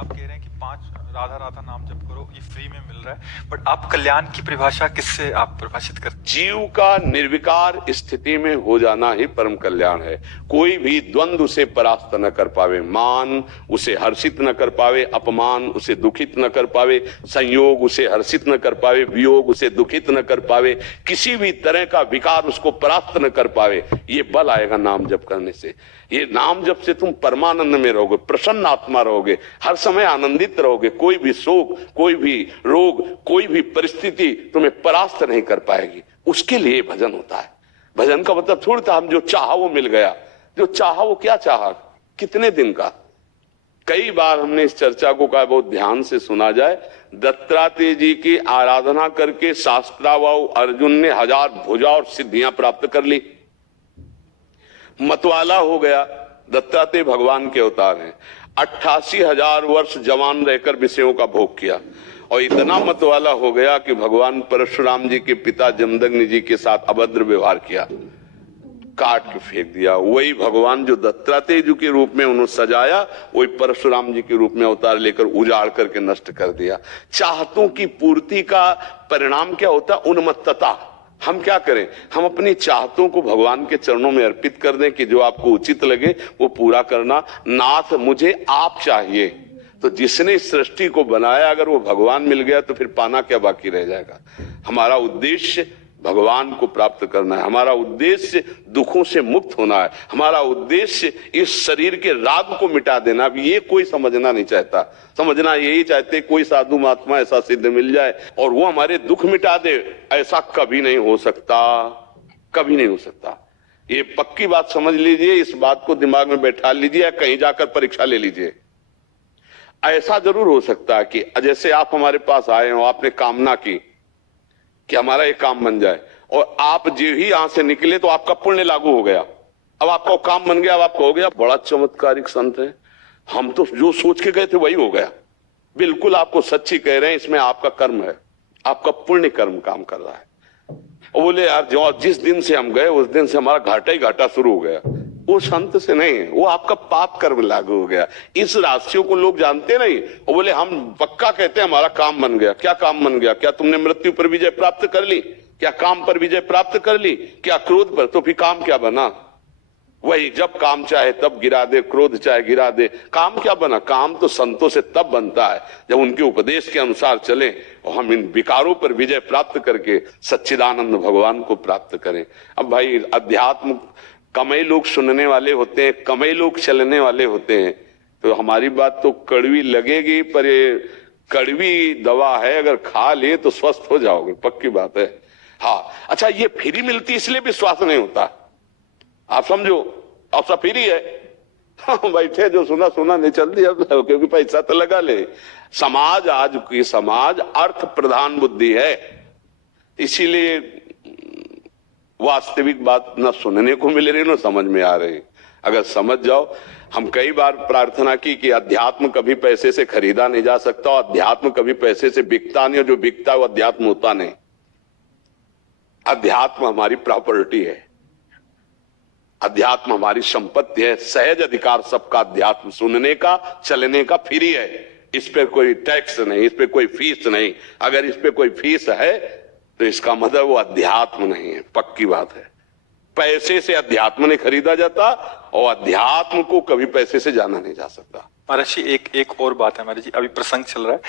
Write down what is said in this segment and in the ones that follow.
आप कह रहे हैं कि 5 राधा राधा नाम जप करो, ये फ्री में मिल रहा है, बट आप कल्याण की परिभाषा किससे आप परिभाषित करते हैं? जीव का निर्विकार स्थिति में हो जाना ही परम कल्याण है। कोई भी द्वंद्व उसे परास्त न कर पावे, मान उसे हर्षित न कर पावे, अपमान उसे दुखित न कर पावे, संयोग उसे हर्षित न कर पावे, वियोग उसे दुखित न कर पावे, किसी भी तरह का विकार उसको परास्त न कर पावे। ये बल आएगा नाम जप करने से। ये नाम जप से तुम परमानंद में रहोगे, प्रसन्न आत्मा रहोगे, हर समय आनंदित रहोगे। कोई भी शोक, कोई भी रोग, कोई भी परिस्थिति तुम्हें परास्त नहीं कर पाएगी। उसके लिए भजन होता है। भजन का मतलब थोड़ी था हम जो चाहा वो मिल गया। जो चाहा वो क्या चाहा, कितने दिन का। कई बार हमने इस चर्चा को कहा, बहुत ध्यान से सुना जाए। दत्तात्रेय जी की आराधना करके शास्त्राबाहु अर्जुन ने 1000 भुजा और सिद्धियां प्राप्त कर ली। मतवाला हो गया। दत्तात्रेय भगवान के अवतार हैं। 88,000 वर्ष जवान रहकर विषयों का भोग किया और इतना मतवाला हो गया कि भगवान परशुराम जी के पिता जमदग्नि जी के साथ अभद्र व्यवहार किया, काट के फेंक दिया। वही भगवान जो दत्तात्रेय जी के रूप में उन्होंने सजाया, वही परशुराम जी के रूप में अवतार लेकर उजाड़ करके नष्ट कर दिया। चाहतों की पूर्ति का परिणाम क्या होता? उन्मत्तता। हम क्या करें? हम अपनी चाहतों को भगवान के चरणों में अर्पित कर दें कि जो आपको उचित लगे वो पूरा करना। नाथ मुझे आप चाहिए। तो जिसने इस सृष्टि को बनाया, अगर वो भगवान मिल गया तो फिर पाना क्या बाकी रह जाएगा। हमारा उद्देश्य भगवान को प्राप्त करना है। हमारा उद्देश्य दुखों से मुक्त होना है। हमारा उद्देश्य इस शरीर के राग को मिटा देना। अब ये कोई समझना नहीं चाहता। समझना यही चाहते कोई साधु महात्मा ऐसा सिद्ध मिल जाए और वो हमारे दुख मिटा दे। ऐसा कभी नहीं हो सकता, कभी नहीं हो सकता। ये पक्की बात समझ लीजिए। इस बात को दिमाग में बैठा लीजिए या कहीं जाकर परीक्षा ले लीजिए। ऐसा जरूर हो सकता है कि जैसे आप हमारे पास आए हो, आपने कामना की कि हमारा एक काम बन जाए और आप जो ही यहां से निकले तो आपका पुण्य लागू हो गया। अब आपका काम बन गया, अब आपका हो गया। बड़ा चमत्कारिक संत है। हम तो जो सोच के गए थे वही हो गया। बिल्कुल आपको सच्ची कह रहे हैं, इसमें आपका कर्म है, आपका पुण्य कर्म काम कर रहा है। और बोले यार जो जिस दिन से हम गए उस दिन से हमारा घाटा ही घाटा शुरू हो गया। वो संत से नहीं है, वो आपका पाप कर्म लागू हो गया। इस राशियों को लोग जानते नहीं। और बोले हम पक्का कहते हैं हमारा काम बन गया। क्या काम बन गया? क्या तुमने मृत्यु पर विजय प्राप्त कर ली? क्या काम पर विजय प्राप्त कर ली? क्या क्रोध पर? तो फिर काम क्या बना? वही जब काम चाहे तब गिरा दे, क्रोध चाहे गिरा दे। काम क्या बना? काम तो संतों से तब बनता है जब उनके उपदेश के अनुसार चले और हम इन विकारों पर विजय प्राप्त करके सच्चिदानंद भगवान को प्राप्त करें। अब भाई अध्यात्म कमई लोग सुनने वाले होते हैं, कमई लोग चलने वाले होते हैं। तो हमारी बात तो कड़वी लगेगी, पर ये कड़वी दवा है, अगर खा ले तो स्वस्थ हो जाओगे, पक्की बात है। हाँ अच्छा, ये फ्री मिलती इसलिए विश्वास नहीं होता। आप समझो, अब सब फ्री है। बैठे जो सुना सुना नहीं चल दिया, क्योंकि पैसा तो लगा ले। समाज, आज की समाज अर्थ प्रधान बुद्धि है, इसीलिए वास्तविक बात न सुनने को मिल रही न समझ में आ रही। अगर समझ जाओ। हम कई बार प्रार्थना की कि अध्यात्म कभी पैसे से खरीदा नहीं जा सकता और अध्यात्म कभी पैसे से बिकता नहीं, और जो बिकता है वो अध्यात्म होता नहीं। अध्यात्म हमारी प्रॉपर्टी है, अध्यात्म हमारी संपत्ति है। सहज अधिकार सबका अध्यात्म सुनने का, चलने का फ्री है। इस पे कोई टैक्स नहीं, इस पे कोई फीस नहीं। अगर इस पे कोई फीस है तो इसका मतलब वो अध्यात्म नहीं है, पक्की बात है। पैसे से अध्यात्म नहीं खरीदा जाता और अध्यात्म को कभी पैसे से जाना नहीं जा सकता। महाराज जी एक और बात है महाराज जी, अभी प्रसंग चल रहा है।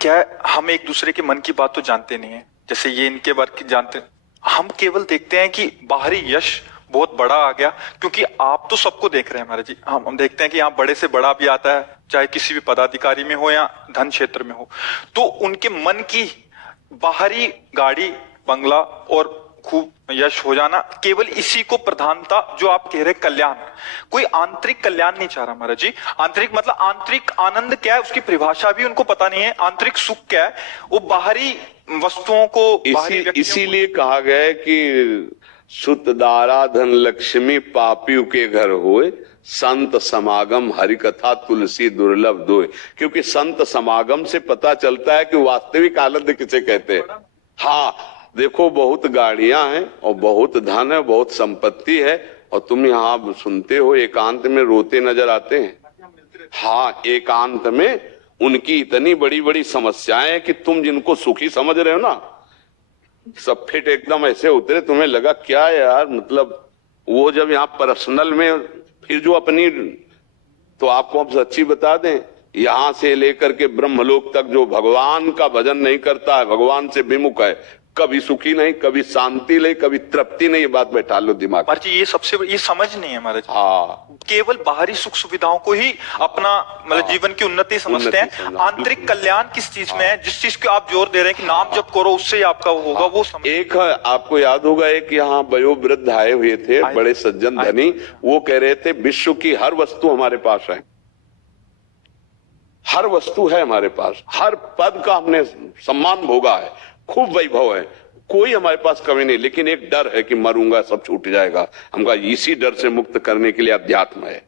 क्या हम एक दूसरे के मन की बात तो जानते नहीं है? जैसे ये इनके बारे की जानते हैं, हम केवल देखते हैं कि बाहरी यश बहुत बड़ा आ गया, क्योंकि आप तो सबको देख रहे हैं महाराज जी। हम देखते हैं कि यहाँ बड़े से बड़ा भी आता है, चाहे किसी भी पदाधिकारी में हो या धन क्षेत्र में हो। तो उनके मन की बाहरी गाड़ी, बंगला और खूब यश हो जाना, केवल इसी को प्रधानता, जो आप कह रहे कल्याण, कोई आंतरिक कल्याण नहीं चाह रहा महाराज जी। आंतरिक मतलब आंतरिक आनंद क्या है उसकी परिभाषा भी उनको पता नहीं है। आंतरिक सुख क्या है, वो बाहरी वस्तुओं को, इसीलिए कहा गया है कि सुत दारा धन लक्ष्मी पापियों के घर होए, संत समागम हरि कथा तुलसी दुर्लभ दोए। क्योंकि संत समागम से पता चलता है कि वास्तविक आनंद किसे कहते हैं। हाँ देखो, बहुत गाड़ियां हैं और बहुत धन है, बहुत संपत्ति है, और तुम यहाँ सुनते हो एकांत में रोते नजर आते हैं। हाँ, एकांत में उनकी इतनी बड़ी बड़ी समस्याएं हैं कि तुम जिनको सुखी समझ रहे हो ना, सब फिट एकदम ऐसे उतरे, तुम्हें लगा क्या यार, मतलब वो जब यहाँ पर्सनल में फिर जो अपनी, तो आपको हम सच्ची बता दें, यहां से लेकर के ब्रह्मलोक तक जो भगवान का भजन नहीं करता है, भगवान से विमुख है, कभी सुखी नहीं, कभी शांति नहीं, कभी तृप्ति नहीं। ये बात बैठा लो दिमाग में। महाराज जी, ये सबसे ये समझ नहीं है महाराज। हाँ, केवल बाहरी सुख सुविधाओं को ही अपना मतलब जीवन की उन्नति समझते हैं। आंतरिक कल्याण किस चीज में है, जिस चीज को आप जोर दे रहे हैं कि नाम जप करो उससे ही आपका वो होगा, वो समझ। एक आपको याद होगा, एक यहाँ वयोवृद्ध आए हुए थे, बड़े सज्जन धनी, वो कह रहे थे विश्व की हर वस्तु हमारे पास है, हर वस्तु है हमारे पास, हर पद का हमने सम्मान भोगा है, खूब वैभव है, कोई हमारे पास कमी नहीं, लेकिन एक डर है कि मरूंगा सब छूट जाएगा। हम कहा इसी डर से मुक्त करने के लिए अध्यात्म है।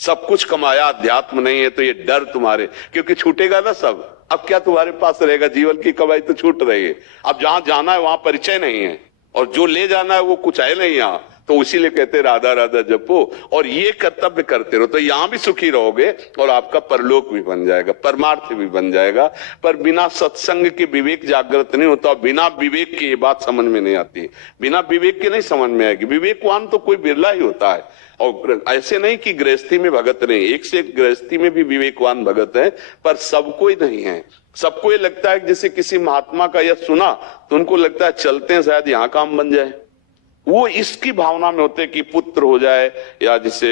सब कुछ कमाया, अध्यात्म नहीं है तो ये डर तुम्हारे, क्योंकि छूटेगा ना सब, अब क्या तुम्हारे पास रहेगा, जीवन की कमाई तो छूट रही है, अब जहां जाना है वहां परिचय नहीं है, और जो ले जाना है वो कुछ है नहीं यहाँ, तो इसीलिए कहते राधा राधा जपो और ये कर्तव्य करते रहो, तो यहां भी सुखी रहोगे और आपका परलोक भी बन जाएगा, परमार्थ भी बन जाएगा। पर बिना सत्संग के विवेक जागृत नहीं होता, बिना विवेक के ये बात समझ में नहीं आती, बिना विवेक के नहीं समझ में आएगी। विवेकवान तो कोई बिरला ही होता है, और ऐसे नहीं कि गृहस्थी में भगत नहीं, एक से एक गृहस्थी में भी विवेकवान भगत है, पर सबको ही नहीं है। सबको ये लगता है कि जैसे किसी महात्मा का यह सुना तो उनको लगता है चलते हैं शायद यहां काम बन जाए, वो इसकी भावना में होते कि पुत्र हो जाए, या जैसे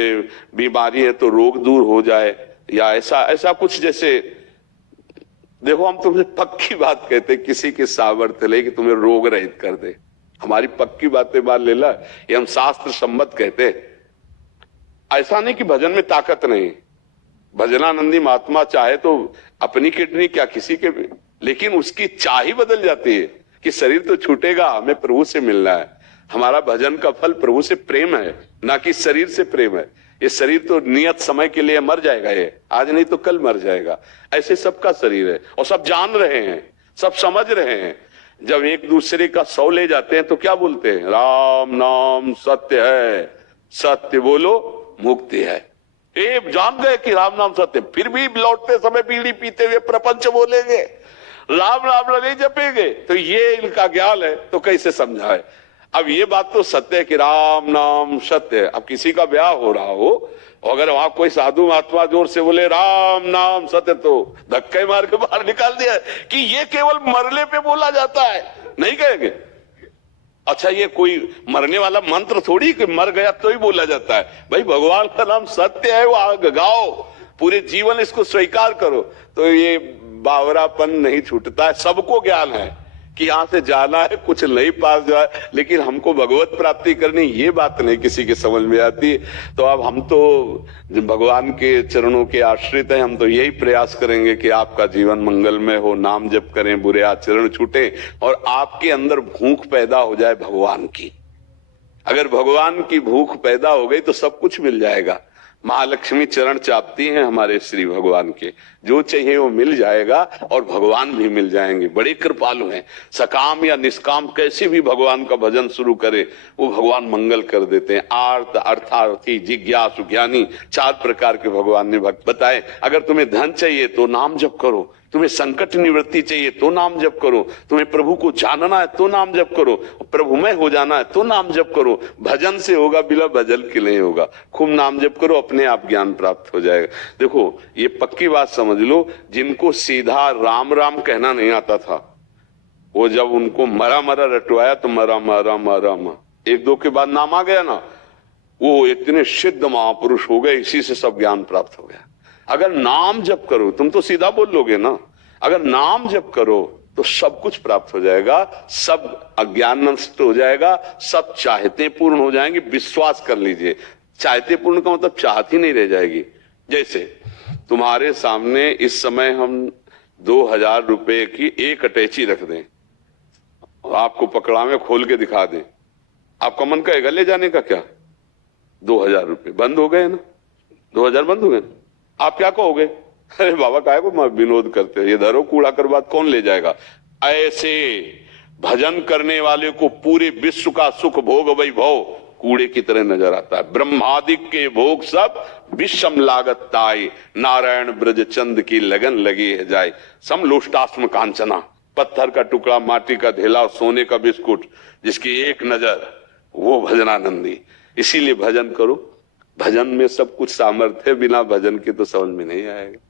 बीमारी है तो रोग दूर हो जाए, या ऐसा ऐसा कुछ। जैसे देखो, हम तुमसे पक्की बात कहते, किसी के सामर्थ्य ले कि तुम्हें रोग रहित कर दे, हमारी पक्की बातें मान लेला, ये हम शास्त्र सम्मत कहते। ऐसा नहीं कि भजन में ताकत नहीं, भजनानंदी महात्मा चाहे तो अपनी किडनी क्या किसी के भी, लेकिन उसकी चाह ही बदल जाती है कि शरीर तो छूटेगा, हमें प्रभु से मिलना है। हमारा भजन का फल प्रभु से प्रेम है, ना कि शरीर से प्रेम है। ये शरीर तो नियत समय के लिए मर जाएगा, ये आज नहीं तो कल मर जाएगा, ऐसे सबका शरीर है, और सब जान रहे हैं, सब समझ रहे हैं। जब एक दूसरे का सौ ले जाते हैं तो क्या बोलते हैं, राम नाम सत्य है, सत्य बोलो मुक्ति है। ये जान गए कि राम नाम सत्य, फिर भी लौटते समय बीड़ी पीते हुए प्रपंच बोलेंगे, राम नाम नहीं जपेंगे, तो ये इनका ज्ञान है, तो कैसे समझाए। अब ये बात तो सत्य है कि राम नाम सत्य है। अब किसी का ब्याह हो रहा हो, अगर वहां कोई साधु महात्मा जोर से बोले राम नाम सत्य, तो धक्के मार के बाहर निकाल दिया कि ये केवल मरने पे बोला जाता है, नहीं कहेंगे। अच्छा, ये कोई मरने वाला मंत्र थोड़ी कि मर गया तो ही बोला जाता है। भाई भगवान का नाम सत्य है, वो गाओ, पूरे जीवन इसको स्वीकार करो, तो ये बावरापन नहीं छूटता है। सबको ज्ञान है कि यहां से जाना है, कुछ नहीं पास जाए, लेकिन हमको भगवत प्राप्ति करनी, ये बात नहीं किसी के समझ में आती। तो अब हम तो भगवान के चरणों के आश्रित हैं, हम तो यही प्रयास करेंगे कि आपका जीवन मंगलमय हो, नाम जप करें, बुरे आचरण छूटे, और आपके अंदर भूख पैदा हो जाए भगवान की। अगर भगवान की भूख पैदा हो गई तो सब कुछ मिल जाएगा। महालक्ष्मी चरण चापती हैं हमारे श्री भगवान के, जो चाहिए वो मिल जाएगा, और भगवान भी मिल जाएंगे। बड़े कृपालु हैं, सकाम या निष्काम कैसे भी भगवान का भजन शुरू करे वो भगवान मंगल कर देते हैं। आर्त, अर्थार्थी, जिज्ञासु, ज्ञानी, 4 प्रकार के भगवान ने भक्त बताए। अगर तुम्हें धन चाहिए तो नाम जप करो, तुम्हें संकट निवृत्ति चाहिए तो नाम जप करो, तुम्हें प्रभु को जानना है तो नाम जप करो, प्रभुमय हो जाना है तो नाम जप करो। भजन से होगा, बिना भजन के नहीं होगा। खूब नाम जप करो, अपने आप ज्ञान प्राप्त हो जाएगा। देखो, ये पक्की बात समझ लो, जिनको सीधा राम राम कहना नहीं आता था, वो जब उनको मरा मरा रटवाया तो मरा मरा मरा मरा, 1-2 के बाद नाम आ गया ना, वो इतने सिद्ध महापुरुष हो गए, इसी से सब ज्ञान प्राप्त हो गया। अगर नाम जप करो, तुम तो सीधा बोल लोगे ना, अगर नाम जप करो तो सब कुछ प्राप्त हो जाएगा, सब अज्ञान नष्ट हो जाएगा, सब चाहते पूर्ण हो जाएंगे। विश्वास कर लीजिए, चाहते पूर्ण का मतलब चाहत ही नहीं रह जाएगी। जैसे तुम्हारे सामने इस समय हम 2000 रुपए की एक अटैची रख दें और आपको पकड़ा में खोल के दिखा दें, आपका मन कहेगा ले जाने का क्या? 2000 रुपए बंद हो गए ना, 2000 बंद हो गए, आप क्या कहोगे? अरे बाबा काहे को विनोद करते हो, ये धरो कूड़ा कर, बात कौन ले जाएगा। ऐसे भजन करने वाले को पूरे विश्व का सुख भोग वैभव कूड़े की तरह नजर आता है। ब्रह्मादिक के भोग सब विषम लागत ताई, नारायण ब्रज चंद की लगन लगी है जाए। समलोष्टास्म कांचना, पत्थर का टुकड़ा, माटी का ढेला, सोने का बिस्कुट, जिसकी एक नजर वो भजनानंदी। इसीलिए भजन करो। भजन में सब कुछ सामर्थ्य, बिना भजन के तो समझ में नहीं आएगा।